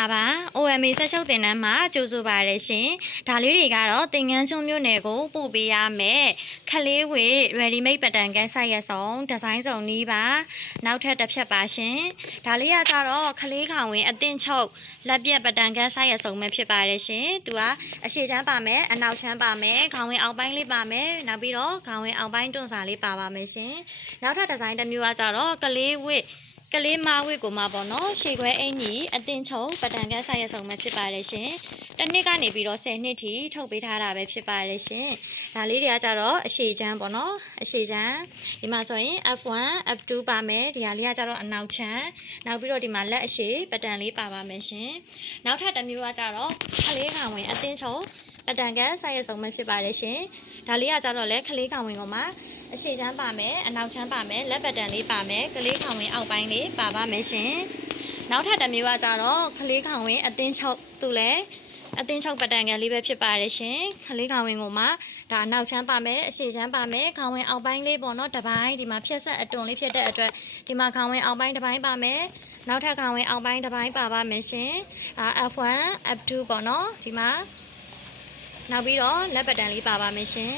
လာပါ OMA ဆက်ချုပ်တင်တန်းမှာကြိုဆိုပါရရှင်ဒါလေးတွေကတော့သင်ငန်းချုံမျိုးနယ်ကိုပို့ပေးရမယ်ခလေးဝေ ready made ပတ်တန်ကန်းဆိုင်ရဆောင်ဒီဇိုင်းစုံနီးပါနောက်ထပ်တစ်ဖြတ်ပါရှင်ဒါလေးကကြတော့ခလေးခေါင်ဝင်အတင်းချုပ်လက်ပြက်ပတ်တန်ကန်းဆိုင်ရဆောင်ပဲဖြစ်ပါရရှင်သူကအရှိချမ်းပါမယ်အနောက်ချမ်းပါမယ်ခေါင်ဝင်အောက်ပိုင်းလေးပါမယ်နောက်ပြီးတော့ခေါင်ဝင်အောက်ပိုင်းတွန်းစာလေးပါပါမယ်ရှင်နောက်ထပ်ဒီဇိုင်းတစ်မျိုးကကြတော့ကလေးဝေကလေးမဝိကိုမှာပေါ့နော်ရှေ့ခွဲအင်ကြီးအတင်းချုပ်ပတန်ကန်းဆိုင်ရဆောင်ပဲဖြစ်ပါတယ်ရှင်တစ်နှစ်ကနေပြီးတော့10နှစ်ထိထုတ်ပေးထားတာပဲဖြစ်ပါတယ်ရှင်ဒါလေးတွေကကြတော့အရှိချမ်းပေါ့နော်အရှိချမ်းဒီမှာဆိုရင် F1 F2 ပါမယ်ဒီဟာလေးကကြတော့အနောက်ချမ်းနောက်ပြီးတော့ဒီမှာလက်အရှိပတန်လေးပါပါမယ်ရှင်နောက်ထပ်တစ်မျိုးကကြတော့ခလေးခေါင်ဝင်အတင်းချုပ်ပတန်ကန်းဆိုင်ရဆောင်ပဲဖြစ်ပါတယ်ရှင်ဒါလေးကကြတော့လေခလေးခေါင်ဝင်ကမှာအရှိချမ်းပါမယ်အနောက်ချမ်းပါမယ်လက်ပတ်တန်လေးပါမယ်ကလေးခေါင်ဝင်အောက်ပိုင်းလေးပါပါမယ်ရှင်နောက်ထပ်တစ်မျိုးကကြတော့ကလေးခေါင်ဝင်အတင်းချုပ်သူလည်းအတင်းချုပ်ပတ်တန်ကန်လေးပဲဖြစ်ပါတယ်ရှင်ကလေးခေါင်ဝင်ကိုမှဒါအနောက်ချမ်းပါမယ်အရှိချမ်းပါမယ်ခေါင်ဝင်အောက်ပိုင်းလေးပေါ့နော်တစ်ပိုင်းဒီမှာဖြက်ဆက်အတွန်လေးဖြစ်တဲ့အတွက်ဒီမှာခေါင်ဝင်အောက်ပိုင်းတစ်ပိုင်းပါမယ်နောက်ထပ်ခေါင်ဝင်အောက်ပိုင်းတစ်ပိုင်းပါပါမယ်ရှင်F1 F2 ပေါ့နော်ဒီမှာနောက်ပြီးတော့လက်ပတ်တန်လေးပါပါမယ်ရှင်